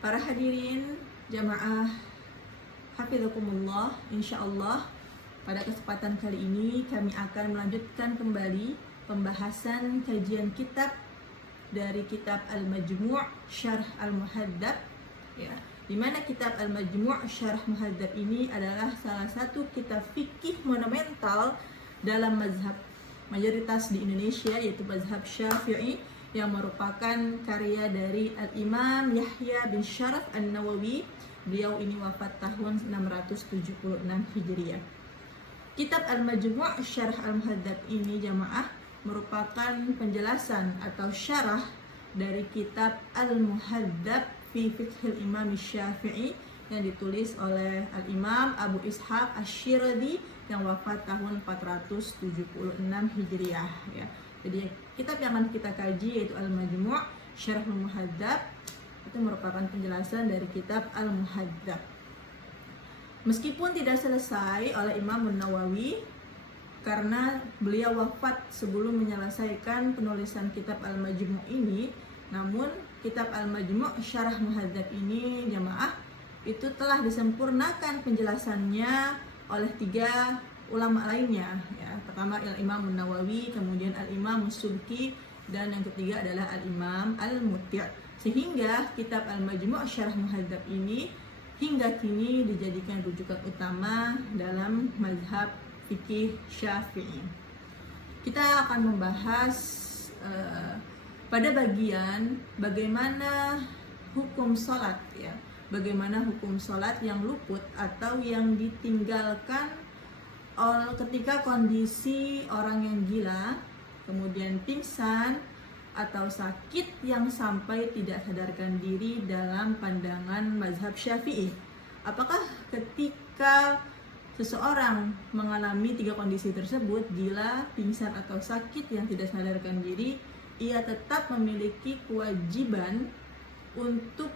Para hadirin jamaah hafizakumullah, insyaallah pada kesempatan kali ini kami akan melanjutkan kembali pembahasan kajian kitab dari kitab Al-Majmu' Syarh Al-Muhadzab ya, di mana kitab Al-Majmu' Syarh Muhadzab ini adalah salah satu kitab fikih monumental dalam mazhab mayoritas di Indonesia, yaitu mazhab Syafi'i, yang merupakan karya dari Al-Imam Yahya bin Syaraf An-Nawawi. Beliau ini wafat tahun 676 Hijriah. Kitab Al-Majmu' Syarh Al-Muhadzab ini jamaah merupakan penjelasan atau syarah dari kitab Al-Muhadzab fi Fiqhil Imam Syafi'i yang ditulis oleh Al-Imam Abu Ishaq Asy-Syiradi yang wafat tahun 476 Hijriah ya. Jadi kitab yang akan kita kaji yaitu Al-Majmu' Syarh Al-Muhadzab itu merupakan penjelasan dari kitab Al-Muhadzab. Meskipun tidak selesai oleh Imam Nawawi karena beliau wafat sebelum menyelesaikan penulisan kitab Al-Majmu' ini, namun kitab Al-Majmu' Syarh Muhadzab ini jamaah itu telah disempurnakan penjelasannya oleh 3 ulama lainnya ya. Pertama Al-Imam Nawawi, kemudian Al-Imam Subki, dan yang ketiga adalah Al-Imam Al-Muti'. Sehingga kitab Al-Majmu' Syarh Muhadzab ini hingga kini dijadikan rujukan utama dalam mazhab fikih Syafi'i. Kita akan membahas pada bagian bagaimana hukum sholat ya. Bagaimana hukum sholat yang luput atau yang ditinggalkan ketika kondisi orang yang gila, kemudian pingsan atau sakit yang sampai tidak sadarkan diri dalam pandangan mazhab Syafi'i. Apakah ketika seseorang mengalami 3 kondisi tersebut, gila, pingsan atau sakit yang tidak sadarkan diri, ia tetap memiliki kewajiban untuk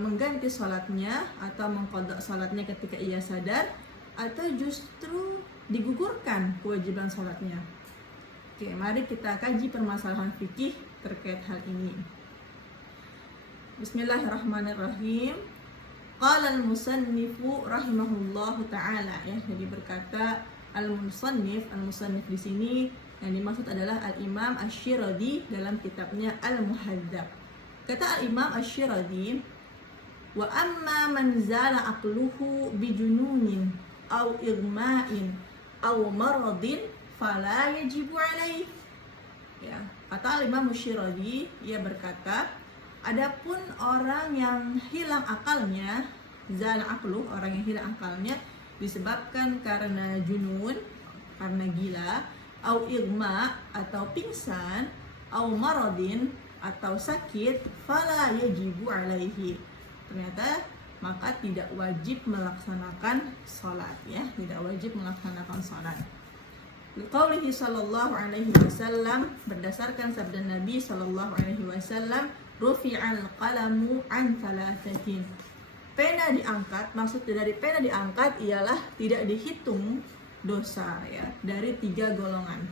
mengganti sholatnya atau mengqadha sholatnya ketika ia sadar, atau justru digugurkan kewajiban sholatnya? Oke, mari kita kaji permasalahan fikih terkait hal ini. Bismillahirrahmanirrahim. Qala al-musannifu rahimahullahu ta'ala ya. Jadi berkata al-musannif di sini yang dimaksud adalah Al-Imam Asy-Syiradi dalam kitabnya Al-Muhadzab. Kata Al-Imam Asy-Syiradi, wa amma man zala aqluhu bijununin aw igma'in aw maradin fala yajibu alaih. Ya, kata Imam Asy-Syiradi, ia berkata, adapun orang yang hilang akalnya, zala aqluh, orang yang hilang akalnya disebabkan karena junun, karena gila, au igma atau pingsan, au maradin atau sakit, fala yajibu alaihi. Ternyata maka tidak wajib melaksanakan sholat ya, tidak wajib melaksanakan sholat. Qaulihi sallallahu alaihi wasallam, berdasarkan sabda Nabi sallallahu alaihi wasallam, rufi'al qalamu an thalathatin. Pena diangkat, maksud dari pena diangkat ialah tidak dihitung dosa ya, dari 3 golongan.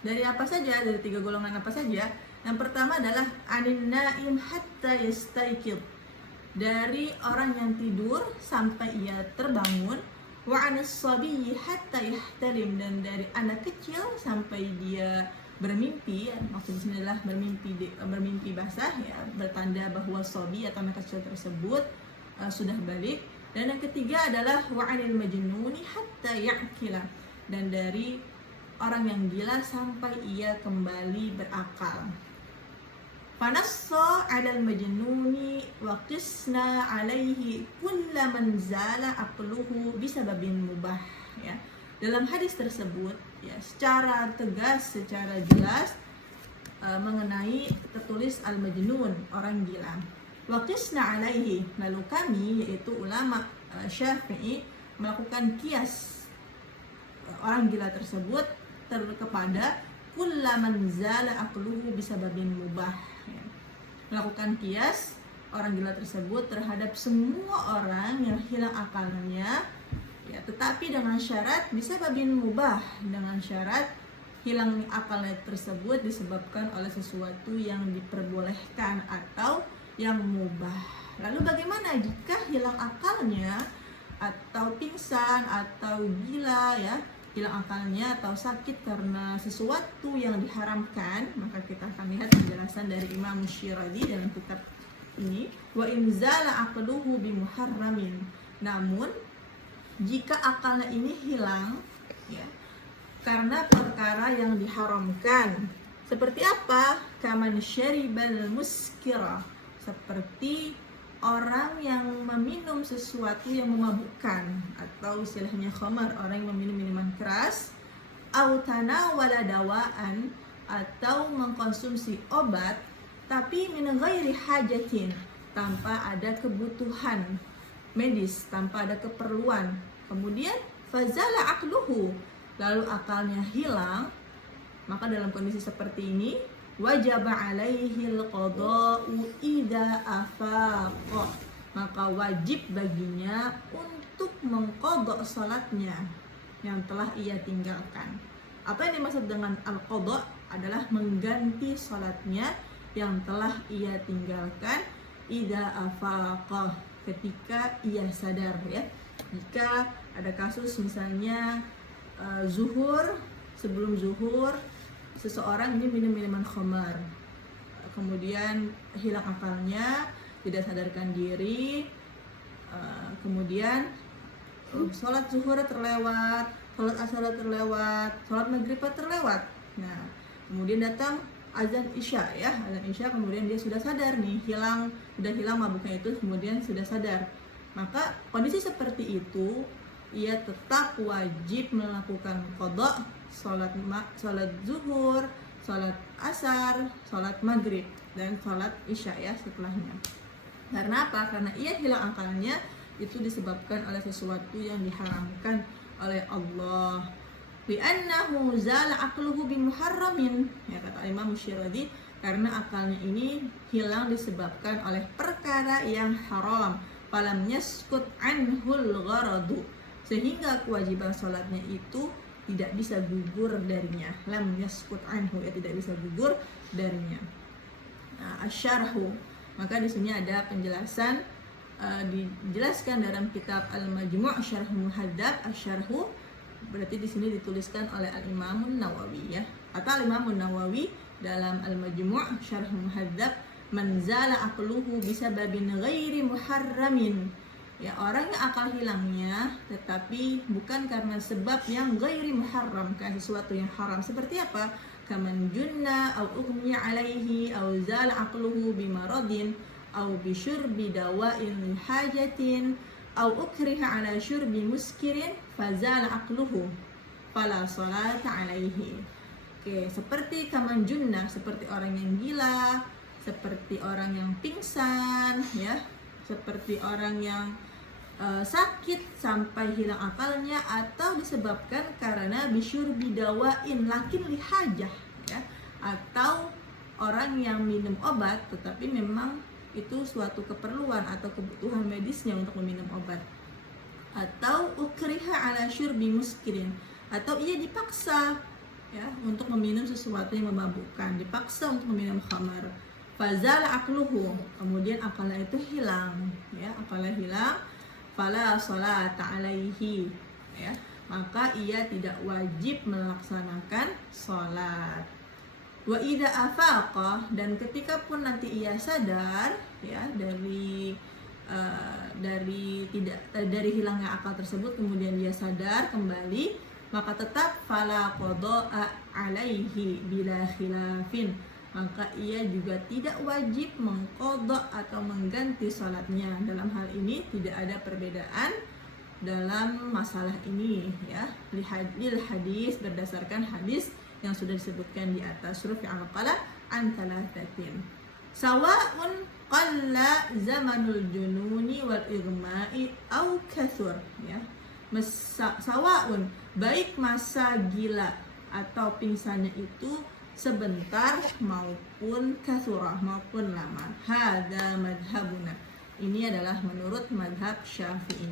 Dari apa saja? Dari 3 golongan apa saja? Yang pertama adalah anin naim hatta yastaiqid, dari orang yang tidur sampai ia terbangun, wa anis sabiyyi hatta yahtalim, dan dari anak kecil sampai dia bermimpi. Maksud di sini adalah bermimpi basah ya, bertanda bahwa sabi atau anak kecil tersebut sudah balik. Dan yang ketiga adalah wa anil majnuni hatta ya'qila, dan dari orang yang gila sampai ia kembali berakal. Fanassa 'alal majnuni wa qisna 'alaihi kullaman zala aqluhu bisababin mubah ya. Dalam hadis tersebut ya, secara tegas, secara jelas mengenai tertulis al-majnun, orang gila. Wa qisna 'alaihi, lalu kami yaitu ulama Syafi'i melakukan kias orang gila tersebut kepada kullaman zala aqluhu bisababin mubah ya. Melakukan kias orang gila tersebut terhadap semua orang yang hilang akalnya ya, tetapi dengan syarat bisababin mubah, dengan syarat hilang akalnya tersebut disebabkan oleh sesuatu yang diperbolehkan atau yang mubah Lalu bagaimana jika hilang akalnya atau pingsan atau gila ya, hilang akalnya atau sakit karena sesuatu yang diharamkan? Maka kita akan lihat penjelasan dari Imam Syiradi dalam kitab ini, wa inzala aqluhu bimuharramin. Namun jika akalnya ini hilang ya karena perkara yang diharamkan, seperti apa? Kaman syaribal muskira, seperti orang yang meminum sesuatu yang memabukkan, atau istilahnya khamar, orang yang meminum minuman keras, au tanawala dawaan, atau mengkonsumsi obat tapi min ghairi hajatin, tanpa ada kebutuhan medis, tanpa ada keperluan. Kemudian fazala aqluhu, lalu akalnya hilang, maka dalam kondisi seperti ini wajib alaihi al-qada'u idza afaqa, maka wajib baginya untuk mengqadha salatnya yang telah ia tinggalkan. Apa yang dimaksud dengan al-qadha adalah mengganti salatnya yang telah ia tinggalkan idza afaqa, ketika ia sadar ya. Jika ada kasus misalnya zuhur, sebelum zuhur seseorang ini minum minuman khamar, kemudian hilang akalnya, tidak sadarkan diri, kemudian sholat zuhur terlewat, sholat asar terlewat, sholat maghrib terlewat. Nah, kemudian datang azan isya ya, azan isya, kemudian dia sudah sadar nih, sudah hilang mabuknya itu, kemudian sudah sadar. Maka kondisi seperti itu ia tetap wajib melakukan qadha sholat zuhur, sholat asar, sholat maghrib, dan sholat isya ya setelahnya. Karena apa? Karena ia hilang akalnya itu disebabkan oleh sesuatu yang diharamkan oleh Allah. Bi'annahu zala aqluhu bimuharramin, ya kata Imam Syiradi, karena akalnya ini hilang disebabkan oleh perkara yang haram. Falam yaskut anhul gharadu, sehingga kewajiban sholatnya itu tidak bisa gugur darinya. Lam yaskut anhu, ya tidak bisa gugur darinya. Nah, asyarhu, maka di sini ada penjelasan, dijelaskan dalam kitab Al-Majmu' Syarh Muhadzab. Asyarhu berarti di sini dituliskan oleh Al-Imam Nawawi ya. Kata Al-Imam Nawawi dalam Al-Majmu' Syarh Muhadzab, man zala aqluhu bisababin ghairi muharramin, ya orang yang akal hilangnya tetapi bukan karena sebab yang ghairi muharram, karena sesuatu yang haram. Seperti apa? Kaman junna au ughmiya alaihi au zala aqluhu bimaradin au bisyurbi dawa'in hajatin au ukriha ala syurbi muskirin fazala aqluhu fala salata alaihi. Oke, seperti kaman junna, seperti orang yang gila, seperti orang yang pingsan ya, seperti orang yang sakit sampai hilang akalnya, atau disebabkan karena bisyurbi dawain lakin lihajah ya, atau orang yang minum obat tetapi memang itu suatu keperluan atau kebutuhan medisnya untuk meminum obat, atau ukriha ala syurbi muskirin, atau ia dipaksa ya untuk meminum sesuatu yang memabukkan, dipaksa untuk meminum khamar. Fazala aqluhu, kemudian akalnya itu hilang ya, akalnya hilang, fala sholata alaihi ya, maka ia tidak wajib melaksanakan sholat. Wa idza afaqa, dan ketika pun nanti ia sadar ya dari hilangnya akal tersebut, kemudian dia sadar kembali, maka tetap fala qada'a alaihi bila khilafin, maka ia juga tidak wajib mengqadha atau mengganti salatnya. Dalam hal ini tidak ada perbedaan dalam masalah ini ya, lil hadis, berdasarkan hadis yang sudah disebutkan di atas, rufi al-qala an thalathatin sawa'un qalla zamanul jununi wal igma'i au kathur ya. Sawa'un, baik masa gila atau pingsannya itu sebentar maupun kathurah, maupun lama. Hadza madhabuna, ini adalah menurut madhab Syafi'i.